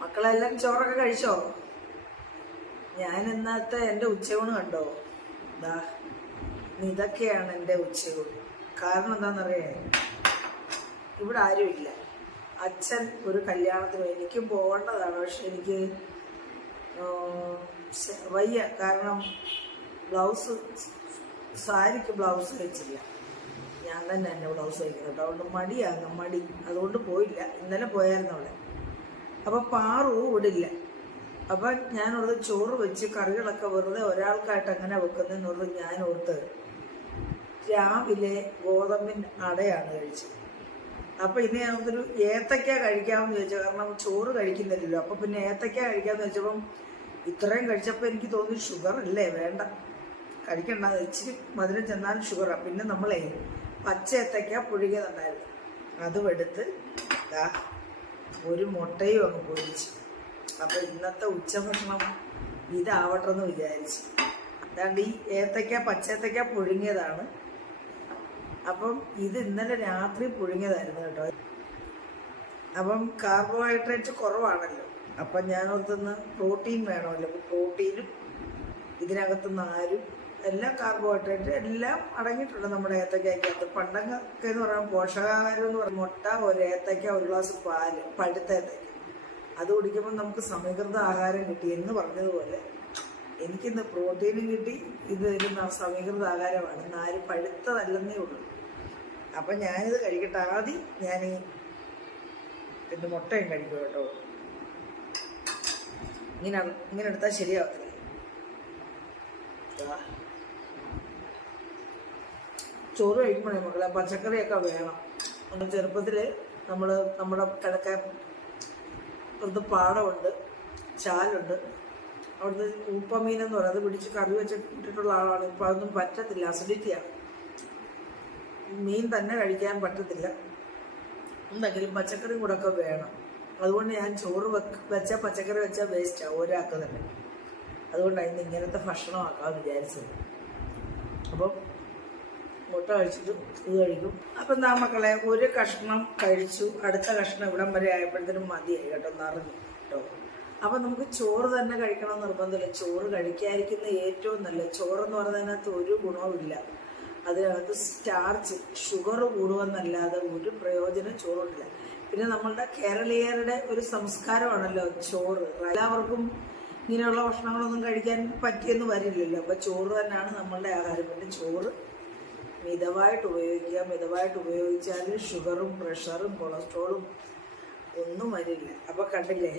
മക്കളെല്ലാം ചോറൊക്കെ കഴിച്ചോ? ഞാൻ ഇന്നത്തെ എന്റെ ഉച്ചയൂണ് കണ്ടോ? ദാ ഇതൊക്കെയാണ് എന്റെ ഉച്ചയൂണ്. കാരണം എന്താണെന്നറിയേ ഇവിടെ ആരുമില്ല അച്ഛൻ ഒരു കല്യാണത്തിന് എനിക്ക് പോകേണ്ടതാണ്. പക്ഷെ എനിക്ക് വയ്യ. കാരണം ബ്ലൗസ് സാരിക്ക് ബ്ലൗസ് വെച്ചില്ല. ഞാൻ തന്നെ എന്റെ ബ്ലൗസ് വയ്ക്കുന്നുണ്ട് അതുകൊണ്ട് മടിയാകും മടി. അതുകൊണ്ട് പോയില്ല. ഇന്നലെ പോയായിരുന്നു അവിടെ. അപ്പം പാറു ഇവിടെ അപ്പൊ ഞാൻ ഓർത്ത് ചോറ് വെച്ച് കറികളൊക്കെ വെറുതെ ഒരാൾക്കായിട്ട് അങ്ങനെ വെക്കുന്നതെന്ന് ഞാൻ ഓർത്ത് രാവിലെ ഗോതമ്പിൻ അടയാണ് കഴിച്ചത്. അപ്പം ഇനി നമുക്കൊരു ഏത്തക്ക കഴിക്കാമെന്ന് ചോദിച്ചു. കാരണം ചോറ് കഴിക്കുന്നില്ലല്ലോ. അപ്പം പിന്നെ ഏത്തക്ക കഴിക്കാമെന്ന് വെച്ചപ്പം ഇത്രയും കഴിച്ചപ്പോൾ എനിക്ക് തോന്നി ഷുഗർ അല്ലേ? വേണ്ട. കഴിക്കണ്ട. ഇച്ചിരി മധുരം ചെന്നാലും ഷുഗറാണ് പിന്നെ നമ്മളെ പച്ച ഏത്തക്ക പുഴുകിയതുണ്ടായിരുന്നു അതും എടുത്ത് ഒരു മുട്ടയും അങ്ങ് പൊരിച്ചു. അപ്പൊ ഇന്നത്തെ ഉച്ചഭക്ഷണം ഇതാവട്ടെ എന്ന് വിചാരിച്ചു. അതാണ്ട് ഈ ഏത്തക്ക പച്ചേത്തക്ക പുഴുങ്ങിയതാണ്. അപ്പം ഇത് ഇന്നലെ രാത്രി പുഴുങ്ങിയതായിരുന്നു കേട്ടോ. അപ്പം കാർബോഹൈഡ്രേറ്റ് കുറവാണല്ലോ. അപ്പം ഞാൻ ഓർത്തുനിന്ന് പ്രോട്ടീൻ വേണമല്ലോ പ്രോട്ടീനും ഇതിനകത്തുനിന്ന് നാരും എല്ലാം കാർബോഹൈഡ്രേറ്റ് എല്ലാം അടങ്ങിയിട്ടുണ്ട് നമ്മുടെ ഏത്തക്കകത്ത് പണ്ടൊക്കെ എന്ന് പറയുമ്പോൾ പോഷകാഹാരം എന്ന് പറയുമ്പോൾ മുട്ട ഒരു ഏത്തക്ക ഒരു ഗ്ലാസ് പാൽ പഴുത്ത ഏത്തക്ക. അത് കുടിക്കുമ്പോൾ നമുക്ക് സമീകൃത ആഹാരം കിട്ടി എന്ന് പറഞ്ഞതുപോലെ എനിക്കിന്ന് പ്രോട്ടീനും കിട്ടി ഇത് ഒരു സമീകൃത ആഹാരമാണ്. നാല് പഴുത്തതല്ലെന്നേ ഉള്ളൂ. അപ്പം ഞാനിത് കഴിക്കട്ടെ. ആദ്യം ഞാൻ ഈ പിന്നെ മുട്ടയും കഴിക്കും കേട്ടോ. ഇങ്ങനെ ഇങ്ങനെ എടുത്താൽ ശരിയാവത്തില്ല. ദാ. ചോറ് കഴിക്കുമ്പോഴേ മക്കളെ പച്ചക്കറിയൊക്കെ വേണം. നമ്മൾ ചെറുപ്പത്തിൽ നമ്മൾ നമ്മുടെ കിടക്കാൻ അവിടുത്തെ പാടമുണ്ട് ചാലുണ്ട്. അവിടുന്ന് ഉപ്പമീൻ എന്ന് പറയുന്നത് പിടിച്ച് കറി വെച്ചിട്ടുള്ള ആളാണ്. ഇപ്പം അതൊന്നും പറ്റത്തില്ല അസിഡിറ്റിയാണ് മീൻ തന്നെ കഴിക്കാൻ പറ്റത്തില്ല. എന്തെങ്കിലും പച്ചക്കറി കൂടെ ഒക്കെ വേണം. അതുകൊണ്ട് ഞാൻ ചോറ് വെച്ച പച്ചക്കറി വെച്ചാൽ വേസ്റ്റാണ് ഒരാൾക്ക് തന്നെ. അതുകൊണ്ടാണ് ഇന്ന് ഇങ്ങനത്തെ ഭക്ഷണമാക്കാമെന്ന് വിചാരിച്ചത്. അപ്പം മുട്ട കഴിച്ചിട്ട് ഇത് കഴിക്കും. അപ്പം എന്താ മക്കളെ ഒരു കഷ്ണം കഴിച്ചു. അടുത്ത കഷ്ണം ഇവിടം വരെ ആയപ്പോഴത്തേനും മതിയായി കേട്ടോ നിറഞ്ഞു കേട്ടോ. അപ്പം നമുക്ക് ചോറ് തന്നെ കഴിക്കണം നിർബന്ധമില്ല. ചോറ് കഴിക്കാതിരിക്കുന്ന ഏറ്റവും നല്ലത്. ചോറെന്ന് പറയുന്നതിനകത്ത് ഒരു ഗുണവുമില്ല അതിനകത്ത് സ്റ്റാർച്ച് ഷുഗർ കൂടുമെന്നല്ലാതെ ഒരു പ്രയോജനം ചോറുണ്ടില്ല. പിന്നെ നമ്മളുടെ കേരളീയരുടെ ഒരു സംസ്കാരമാണല്ലോ ചോറ്. എല്ലാവർക്കും ഇങ്ങനെയുള്ള ഭക്ഷണങ്ങളൊന്നും കഴിക്കാൻ പറ്റിയെന്ന് വരില്ലല്ലോ. അപ്പം ചോറ് തന്നെയാണ് നമ്മളുടെ ആഹാരം. പിന്നെ ചോറ് മിതമായിട്ട് ഉപയോഗിക്കുക. മിതമായിട്ട് ഉപയോഗിച്ചാൽ ഷുഗറും പ്രഷറും കൊളസ്ട്രോളും ഒന്നും വരില്ല. അപ്പം കണ്ടില്ലേ?